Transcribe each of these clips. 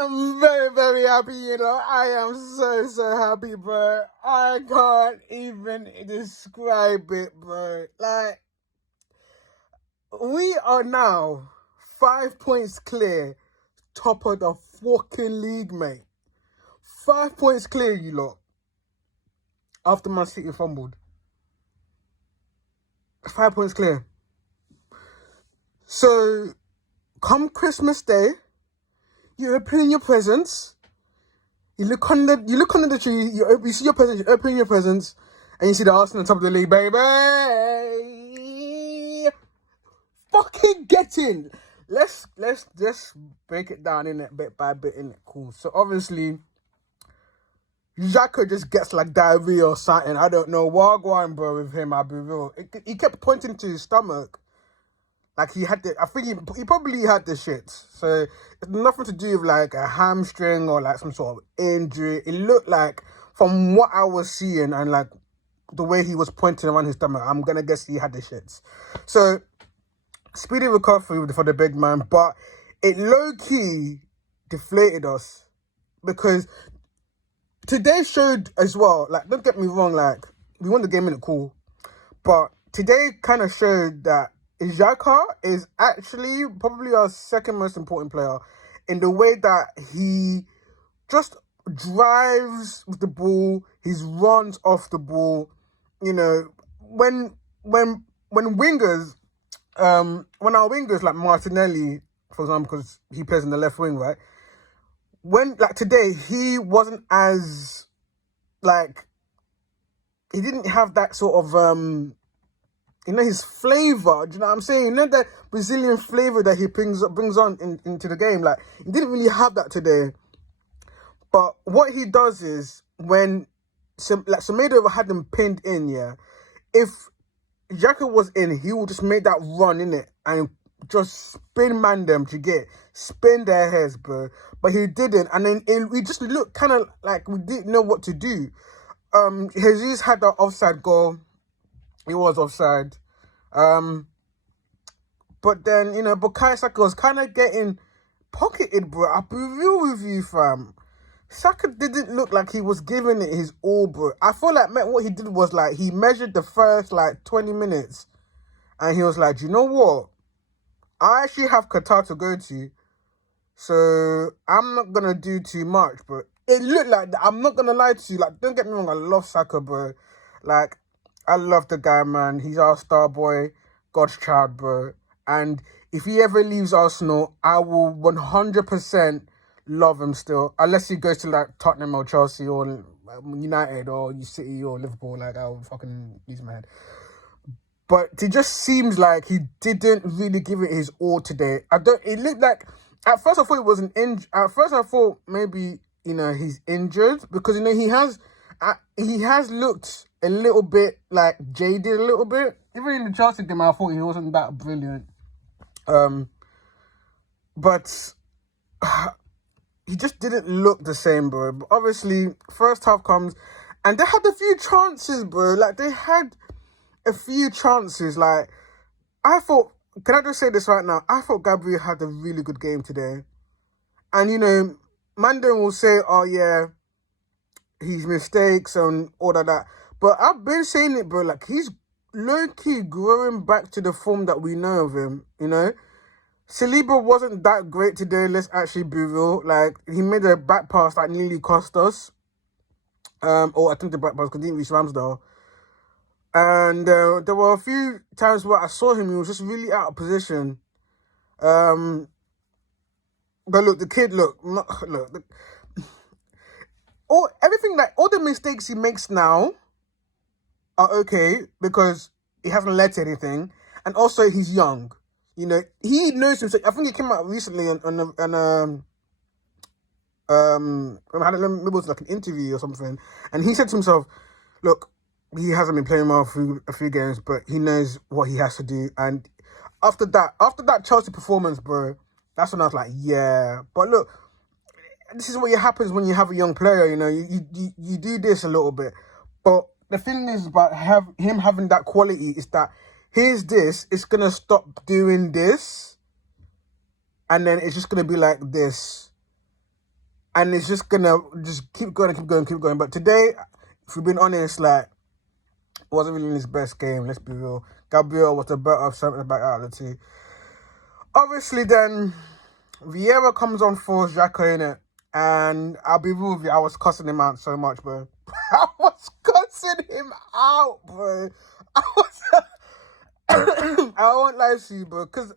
am very, very happy, you know. I am so, so happy, bro. I can't even describe it, bro. Like, we are now 5 points clear, top of the fucking league, mate. 5 points clear, you lot. After Man City fumbled. 5 points clear. So, come Christmas Day, you open your presents. You look under the tree. You see your presents. You open your presents, and you see the Arsenal on top of the league, baby. Fucking get in. Let's just break it down in it bit by bit in it. Cool. So obviously, Xhaka just gets like diarrhea or something. I don't know what going, bro, with him. I'll be real. He kept pointing to his stomach. Like he had I think he probably had the shits. So it's nothing to do with like a hamstring or like some sort of injury. It looked like, from what I was seeing and like the way he was pointing around his stomach, I'm gonna guess he had the shits. So speedy recovery for the big man, but it low-key deflated us because today showed as well, like, don't get me wrong, like, we won the game in it, cool, but today kind of showed that Xhaka is actually probably our second most important player in the way that he just drives with the ball, he runs off the ball, you know, when wingers, when our wingers like Martinelli, for example, because he plays in the left wing, right? When, like today, he wasn't as, like, he didn't have that sort of, his flavour, do you know what I'm saying? You know that Brazilian flavour that he brings on into the game? Like, he didn't really have that today. But what he does is, when Semedo had him pinned in, yeah, if Xhaka was in, he would just make that run in it and just spin them to spin their heads, bro. But he didn't, and then we just looked kind of like we didn't know what to do. Jesus had that offside goal. He was offside. But then, Bukayo Saka was kind of getting pocketed, bro. I'll be real with you, fam. Saka didn't look like he was giving it his all, bro. I feel like what he did was like he measured the first like 20 minutes and he was like, you know what? I actually have Qatar to go to, so I'm not going to do too much, bro. It looked like that. I'm not going to lie to you. Like, don't get me wrong, I love Saka, bro. Like, I love the guy, man. He's our star boy, God's child, bro. And if he ever leaves Arsenal, I will 100% love him still, unless he goes to like Tottenham or Chelsea or United or City or Liverpool. Like, I'll fucking use my head. But it just seems like he didn't really give it his all today. It looked like, at first I thought it was an injury. At first I thought maybe, he's injured because, he has looked a little bit like jaded a little bit. Even in the Chelsea game, I thought he wasn't that brilliant. But he just didn't look the same, bro. But obviously, first half comes, and they had a few chances, bro. Like, they had a few chances. Like, I thought, can I just say this right now? I thought Gabriel had a really good game today. And, Mandan will say, oh, yeah, his mistakes and all of that. But I've been saying it, bro. Like, he's low-key growing back to the form that we know of him, Saliba wasn't that great today, let's actually be real. Like, he made a back pass that nearly cost us. Or I think the back pass didn't reach Ramsdale. And there were a few times where I saw him, he was just really out of position. But look, the kid, all the mistakes he makes now are okay because he hasn't led to anything. And also, he's young. He knows himself. I think he came out recently and maybe it was like an interview or something, and he said to himself, look, he hasn't been playing well for a few games, but he knows what he has to do. And after that Chelsea performance, bro, that's when I was like, yeah. But look, this is what happens when you have a young player, you do this a little bit. But the thing is about him having that quality is that here's this, it's going to stop doing this, and then it's just going to be like this. and it's just gonna just keep going, keep going, keep going. But today, if we've been honest, like, it wasn't really his best game. Let's be real. Gabriel was the better centre back out of the two. Obviously, then Vieira comes on for Xhaka in it, and I'll be real with you, I was cussing him out so much, bro. I was cussing him out, bro. I was. I won't lie to you, bro, because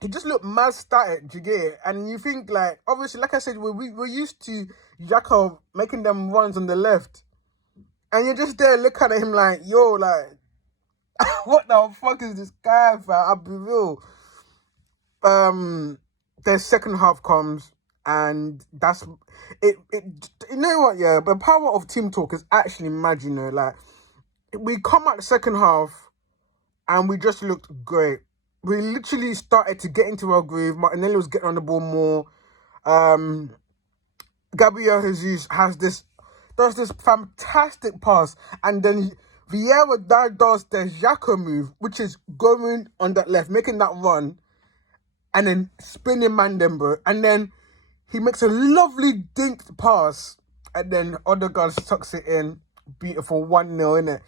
he just looked mad static, do you get it? And you think, like, obviously, like I said, we're used to Xhaka making them runs on the left. And you're just there looking at him like, yo, like, what the fuck is this guy, fam? I'll be real. The second half comes, and that's it. You know what? Yeah, the power of team talk is actually mad. You know, like, we come out the second half, and we just looked great. We literally started to get into our groove. Martinelli was getting on the ball more. Gabriel Jesus does this fantastic pass, and then Vieira does the Xhaka move, which is going on that left, making that run, and then spinning Mandember, and then he makes a lovely dinked pass, and then Odegaard tucks it in. Beautiful 1-0, innit?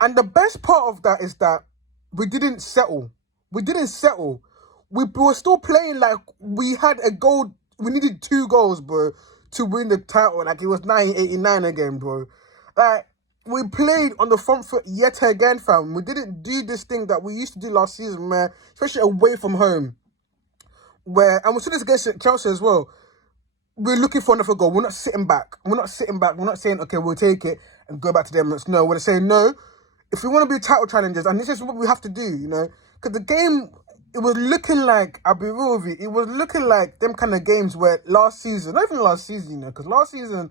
And the best part of that is that we didn't settle. We were still playing like we had a goal. We needed 2 goals, bro, to win the title. Like, it was 1989 again, bro. Like, we played on the front foot yet again, fam. We didn't do this thing that we used to do last season, man, especially away from home. And we saw this against Chelsea as well. We're looking for another goal. We're not sitting back. We're not saying, okay, we'll take it and go back to them. No, we're saying, no, if we want to be title challengers, and this is what we have to do, you know, because the game, it was looking like, I'll be real with you, it was looking like them kind of games where last season, not even last season, you know, because last season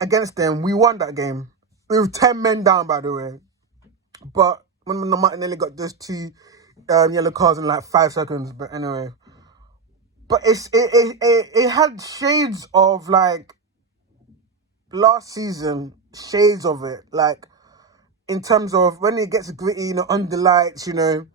against them, we won that game with 10 men down, by the way. But when Martinelli got those 2 yellow cards in like 5 seconds, but anyway. But it had shades of, like, last season, shades of it, like, in terms of when it gets gritty, you know, under lights, you know,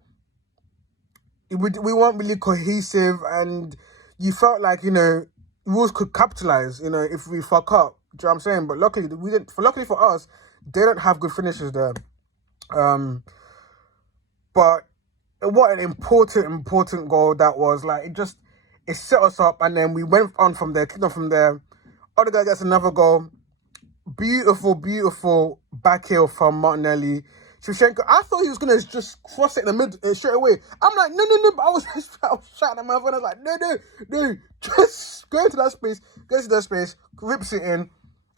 we weren't really cohesive, and you felt like, you know, Wolves could capitalize, you know, if we fuck up. Do you know what I'm saying? But luckily, we didn't. Luckily for us, they don't have good finishers there. But what an important goal that was. Like, it set us up, and then we went on from there, kicked on from there. Odegaard gets another goal. Beautiful back heel from Martinelli. Shevchenko, I thought he was going to just cross it in the mid straight away. I'm like, no, but I was shouting at my phone. I was like, no, just go into that space, rips it in,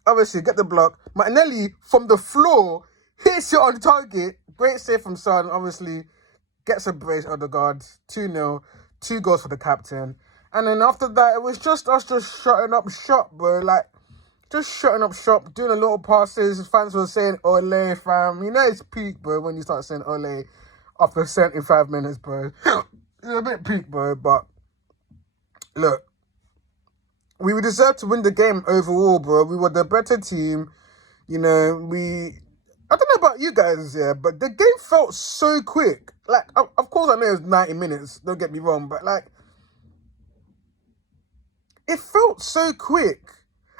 obviously get the block. Martinelli, from the floor, hits it on target. Great save from Son, obviously, gets a brace, Odegaard, 2-0, 2 goals for the captain. And then after that, it was just us just shutting up shop, bro. Like, just shutting up shop, doing a little passes. Fans were saying, ole, fam. You know it's peak, bro, when you start saying ole after 75 minutes, bro. It's a bit peak, bro, but look, we deserved to win the game overall, bro. We were the better team. You know, I don't know about you guys, yeah, but the game felt so quick. Like, of course, I know it was 90 minutes, don't get me wrong, but, like, it felt so quick.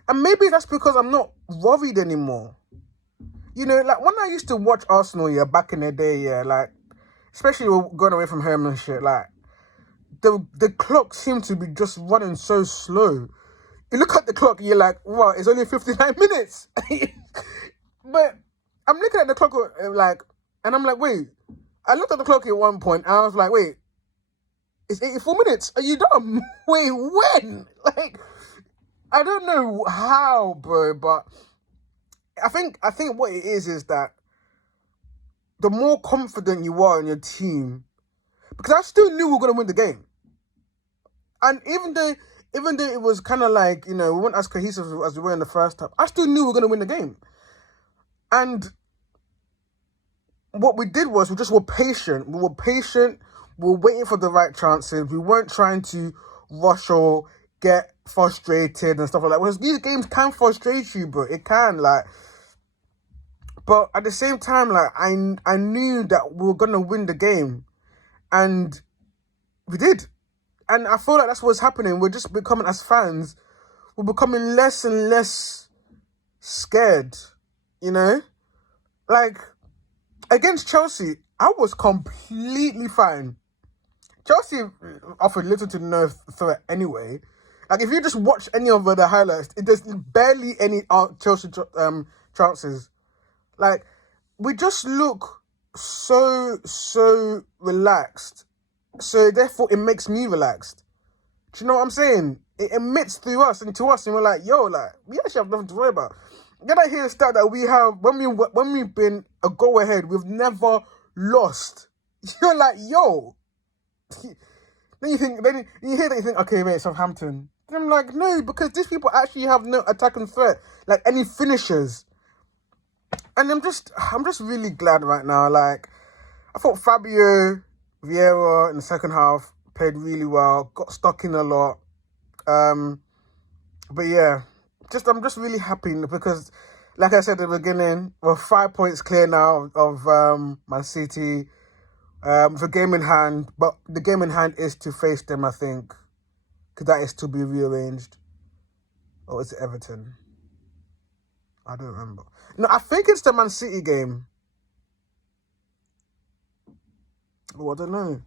And maybe that's because I'm not worried anymore. You know, like, when I used to watch Arsenal, yeah, back in the day, yeah, like, especially going away from home and shit, like, the clock seemed to be just running so slow. You look at the clock and you're like, wow, it's only 59 minutes. But I'm looking at the clock, like, and I'm like, wait. I looked at the clock at one point and I was like, wait, it's 84 minutes. Are you dumb? Wait, when? Like, I don't know how, bro, but I think what it is that the more confident you are in your team, because I still knew we were going to win the game. And even though it was kind of like, you know, we weren't as cohesive as we were in the first half, I still knew we were going to win the game. And what we did was we were patient. We were waiting for the right chances. We weren't trying to rush or get frustrated and stuff like that. Because these games can frustrate you, bro. It can, like. But at the same time, like, I knew that we were going to win the game. And we did. And I feel like that's what's happening. We're just becoming, as fans, we're becoming less and less scared, you know? Like, against Chelsea, I was completely fine. Chelsea offered little to no threat anyway. Like, if you just watch any of the highlights, there's barely any Chelsea chances. Like, we just look so relaxed. So, therefore, it makes me relaxed. Do you know what I'm saying? It emits through us and to us, and we're like, yo, like, we actually have nothing to worry about. Then I hear a stat that we have, when we've been a goal ahead, we've never lost. You're like, yo. Then you hear that, you think, okay, wait, Southampton. And I'm like, no, because these people actually have no attacking threat, like any finishers. And I'm just really glad right now. Like, I thought Fabio Vieira in the second half played really well, got stuck in a lot. But yeah, I'm just really happy because, like I said at the beginning, we're 5 points clear now of Man City. With a game in hand, but the game in hand is to face them, I think, because that is to be rearranged. Or is it Everton? I don't remember. No, I think it's the Man City game. Oh, I don't know.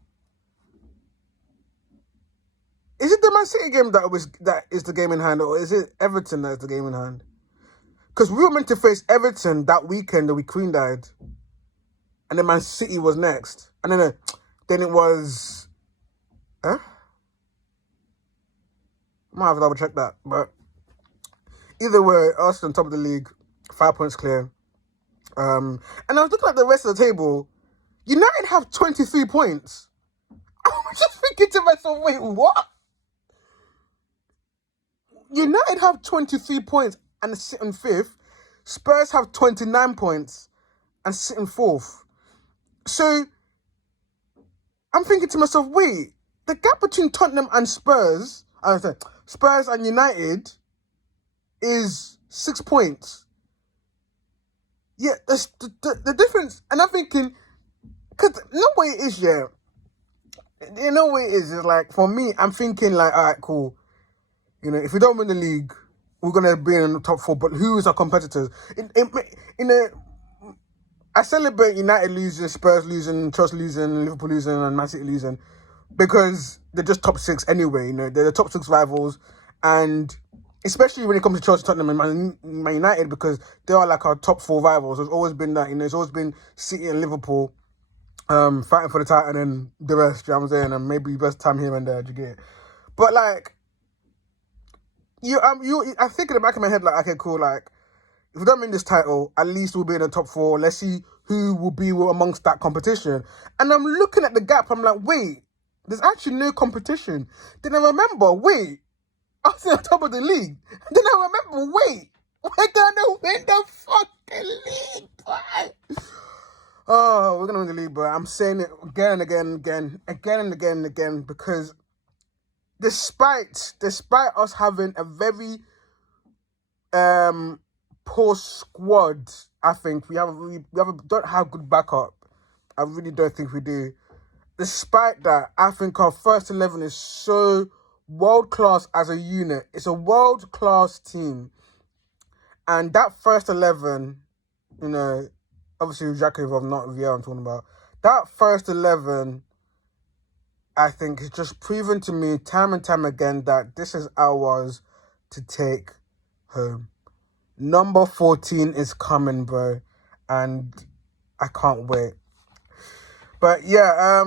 Is it the Man City game that is the game in hand, or is it Everton that is the game in hand? Because we were meant to face Everton that weekend, the week Queen died. And then Man City was next. And then it was... Huh? I might have to double check that. But either way, Arsenal on top of the league, 5 points clear. And I was looking at the rest of the table. United have 23 points. I was just thinking to myself, wait, what? United have 23 points and sit in 5th. Spurs have 29 points and sit in 4th. So, I'm thinking to myself, wait, the gap between Tottenham and Spurs and United is 6 points. Yeah, the difference, and I'm thinking, because no way it is, yeah. You know what it is like, for me, I'm thinking like, all right, cool. You know, if we don't win the league, we're going to be in the top 4, but who is our competitors? I celebrate United losing, Spurs losing, Chelsea losing, Liverpool losing, and Man City losing because they're just top 6 anyway. You know, they're the top 6 rivals, and especially when it comes to Chelsea, Tottenham, and Man United, because they are like our top 4 rivals. There's always been that. You know, it's always been City and Liverpool fighting for the title, and then the rest. You know what I'm saying? And maybe West Ham here and there. Do you get it? But like, I think in the back of my head, like, okay, cool, like, if we don't win this title, at least we'll be in the top 4. Let's see who will be amongst that competition. And I'm looking at the gap. I'm like, wait, there's actually no competition. Then I remember, wait, I was on top of the league. Then I remember, wait, we're gonna win the fucking league, boy. Oh, we're gonna win the league, bro. I'm saying it again and again, because despite us having a very poor squad, I think we don't have good backup. I really don't think we do. Despite that, I think our first 11 is so world class as a unit. It's a world class team, and that first 11, you know, obviously Jakov, not Vieira, I'm talking about. That first 11, I think, has just proven to me time and time again that this is ours to take home. Number 14 is coming, bro, and I can't wait. But yeah,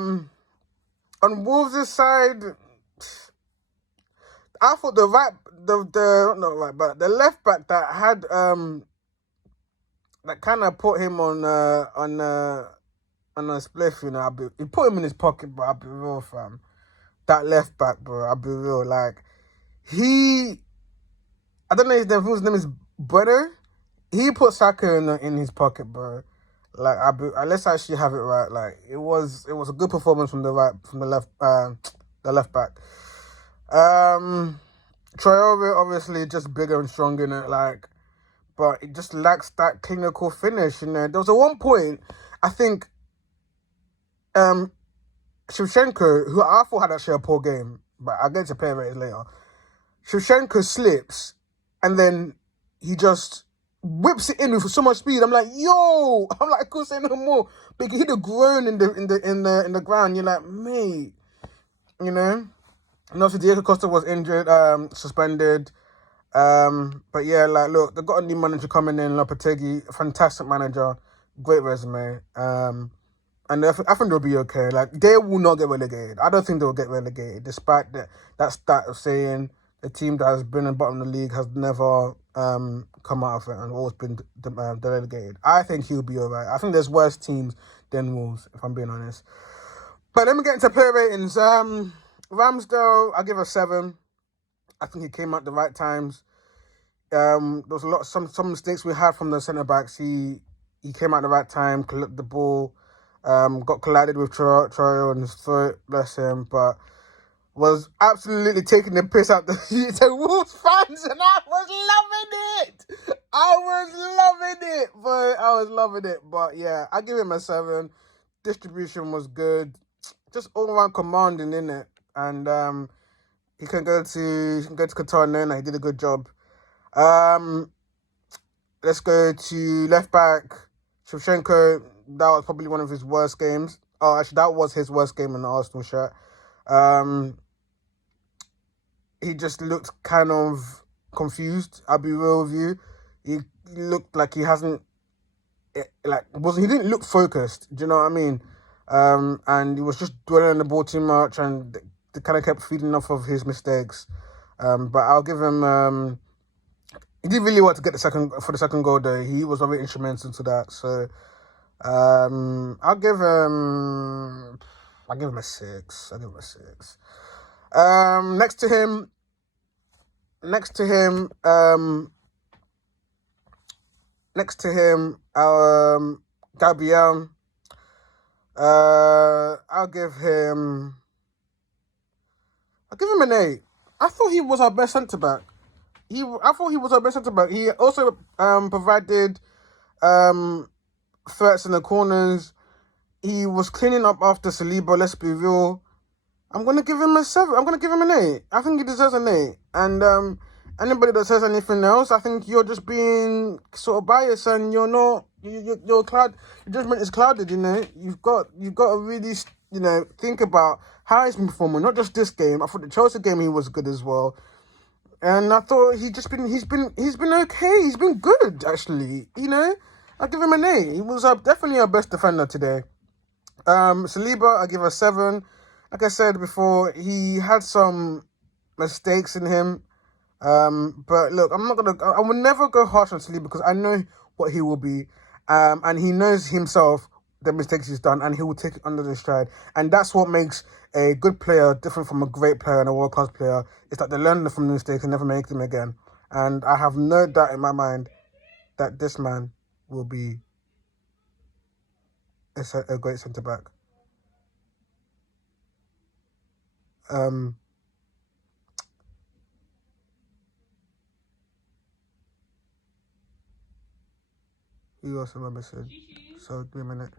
on Wolves' side, I thought the left back that had that kind of put him on a spliff, you know. He put him in his pocket, but I'll be real, fam. That left back, bro, I'll be real. Like, I don't know whose name is Brother. He put Saka in his pocket, bro. Like, let's actually have it right. Like, it was a good performance from the left back. Traore, obviously, just bigger and stronger in it, like, but it just lacks that clinical finish, you know. There was at one point, I think, Shevchenko, who I thought had actually a poor game, but I'll get to player ratings later. Shevchenko slips, and then he just whips it in with so much speed. I'm like, yo! I'm like, I couldn't say no more. But he hit a groan in the ground. You're like, mate, you know. And also, Diego Costa was injured, suspended. But yeah, like, look, they got a new manager coming in, Lopetegui, fantastic manager, great resume. And I think they'll be okay. Like, they will not get relegated. I don't think they'll get relegated, despite that stat of saying the team that has been in the bottom of the league has never come out of it and always been delegated. I think he'll be all right. I think there's worse teams than Wolves, if I'm being honest. But let me get into player ratings. Ramsdale, I give a 7. I think he came out the right times. There was a lot, some mistakes we had from the centre backs. He came out the right time, collected the ball, got collided with Troy on his foot, bless him, but was absolutely taking the piss out the Wolves fans, and I was loving it. I was loving it. But yeah, I give him a 7. Distribution was good, just all around commanding, innit? And he can go to Qatar now, and he did a good job. Let's go to left back. Shevchenko, that was probably one of his worst games. Oh, actually, that was his worst game in the Arsenal shirt. He just looked kind of confused. I'll be real with you. He looked like he hasn't, he didn't look focused. Do you know what I mean? And he was just dwelling on the ball too much, and they kind of kept feeding off of his mistakes. But I'll give him. He did really want to get the second goal though. He was very instrumental to that. So I'll give him a 6. Next to him, Gabriel. I'll give him an 8. I thought he was our best centre back. He also provided threats in the corners. He was cleaning up after Saliba, let's be real. I'm going to give him a 7. I'm going to give him an 8. I think he deserves an 8. And anybody that says anything else, I think you're just being sort of biased, and you're not, your judgment is clouded, you know. You've got to really, you know, think about how he's been performing, not just this game. I thought the Chelsea game he was good as well. And I thought he's been okay. He's been good, actually. You know, I'll give him an 8. He was definitely our best defender today. Saliba, I give a 7. Like I said before, he had some mistakes in him. But look, I will never go harsh on Saliba because I know what he will be. And he knows himself the mistakes he's done, and he will take it under the stride. And that's what makes a good player different from a great player and a world-class player. It's that they learn from the mistakes and never make them again. And I have no doubt in my mind that this man will be a great centre-back. Who else am I missing? So, give me a minute.